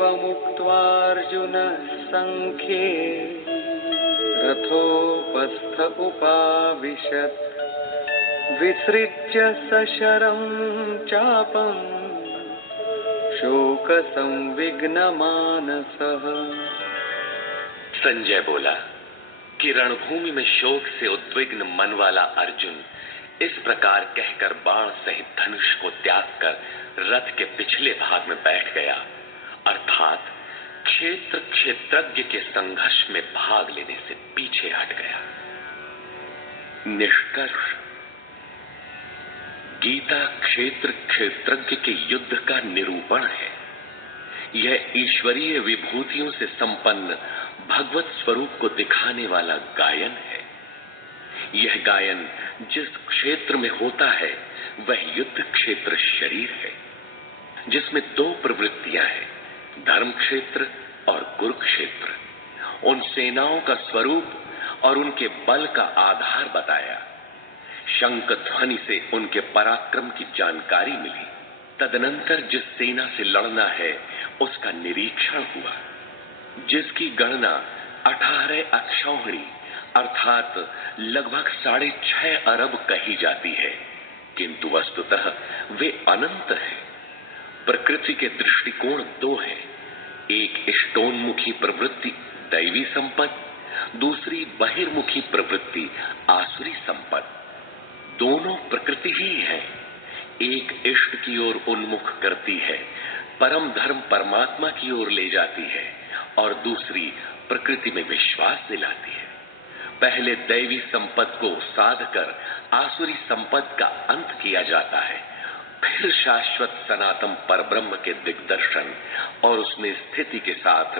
एवमुक्त्वार्जुनः संख्ये रथोपस्थ उपाविशत् विसृज्य सशरं चापं शोकसंविघ्नमानसः। संजय बोला कि रणभूमि में शोक से उद्विग्न मन वाला अर्जुन इस प्रकार कहकर बाण सहित धनुष को त्याग कर रथ के पिछले भाग में बैठ गया, अर्थात क्षेत्र क्षेत्रज्ञ के संघर्ष में भाग लेने से पीछे हट गया। निष्कर्ष, गीता क्षेत्र क्षेत्रज्ञ के युद्ध का निरूपण है। यह ईश्वरीय विभूतियों से संपन्न भगवत स्वरूप को दिखाने वाला गायन है। यह गायन जिस क्षेत्र में होता है वह युद्ध क्षेत्र शरीर है, जिसमें दो प्रवृत्तियां हैं, धर्म क्षेत्र और कुरुक्षेत्र। उन सेनाओं का स्वरूप और उनके बल का आधार बताया। शंख ध्वनि से उनके पराक्रम की जानकारी मिली। तदनंतर जिस सेना से लड़ना है उसका निरीक्षण हुआ, जिसकी गणना 18 अक्षौहिणी अर्थात लगभग 6.5 अरब कही जाती है, किंतु वस्तुतः वे अनंत हैं। प्रकृति के दृष्टिकोण दो हैं, एक इष्टोन्मुखी प्रवृत्ति दैवी संपद, दूसरी बहिर्मुखी प्रवृत्ति आसुरी संपद। दोनों प्रकृति ही है। एक इष्ट की ओर उन्मुख करती है, परम धर्म परमात्मा की ओर ले जाती है, और दूसरी प्रकृति में विश्वास दिलाती है। पहले दैवी संपद को साध कर आसुरी संपद का अंत किया जाता है, फिर शाश्वत सनातन परब्रह्म के दिग्दर्शन और उसमें स्थिति के साथ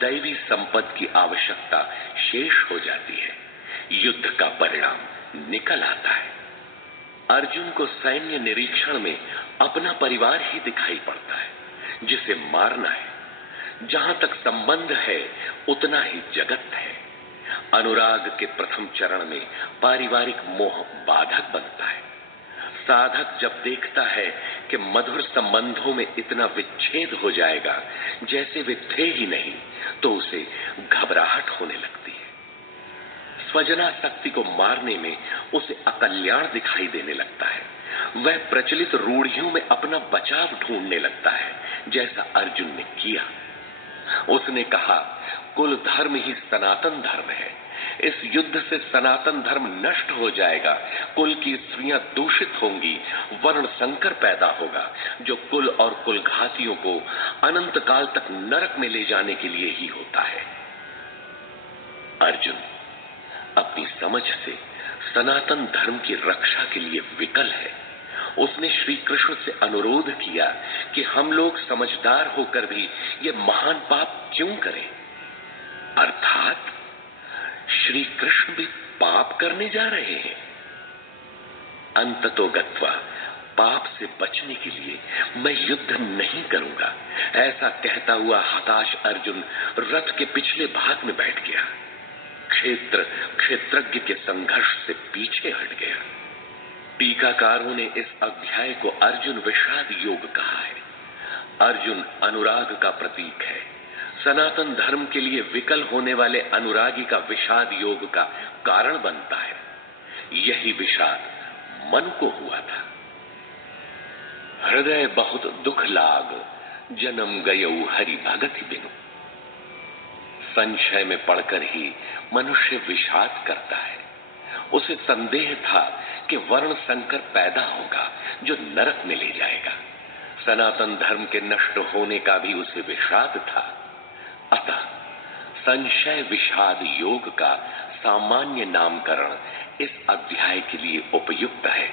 दैवी संपद की आवश्यकता शेष हो जाती है। युद्ध का परिणाम निकल आता है। अर्जुन को सैन्य निरीक्षण में अपना परिवार ही दिखाई पड़ता है, जिसे मारना है। जहां तक संबंध है उतना ही जगत है। अनुराग के प्रथम चरण में पारिवारिक मोह बाधक बनता है। साधक जब देखता है कि मधुर संबंधों में इतना विच्छेद हो जाएगा जैसे वे थे ही नहीं, तो उसे घबराहट होने लगती है। स्वजना शक्ति को मारने में उसे अकल्याण दिखाई देने लगता है। वह प्रचलित रूढ़ियों में अपना बचाव ढूंढने लगता है, जैसा अर्जुन ने किया। उसने कहा, कुल धर्म ही सनातन धर्म है। इस युद्ध से सनातन धर्म नष्ट हो जाएगा, कुल की स्त्रियां दूषित होंगी, वर्ण संकर पैदा होगा, जो कुल और कुलघातियों को अनंत काल तक नरक में ले जाने के लिए ही होता है। अर्जुन अपनी समझ से सनातन धर्म की रक्षा के लिए विकल है। उसने श्री कृष्ण से अनुरोध किया कि हम लोग समझदार होकर भी ये महान पाप क्यों करें, अर्थात श्री कृष्ण भी पाप करने जा रहे हैं। अंततो गत्वा पाप से बचने के लिए मैं युद्ध नहीं करूंगा, ऐसा कहता हुआ हताश अर्जुन रथ के पिछले भाग में बैठ गया। क्षेत्र क्षेत्रज्ञ के संघर्ष से पीछे हट गया। टीकाकारों ने इस अध्याय को अर्जुन विषाद योग कहा है। अर्जुन अनुराग का प्रतीक है। सनातन धर्म के लिए विकल होने वाले अनुरागी का विषाद योग का कारण बनता है। यही विषाद मन को हुआ था। हृदय बहुत दुख लाग, जन्म गयऊ हरि भगति बिनु। संशय में पड़कर ही मनुष्य विषाद करता है। उसे संदेह था कि वर्ण संकर पैदा होगा जो नरक में ले जाएगा। सनातन धर्म के नष्ट होने का भी उसे विषाद था। अतः संशय विषाद योग का सामान्य नामकरण इस अध्याय के लिए उपयुक्त है।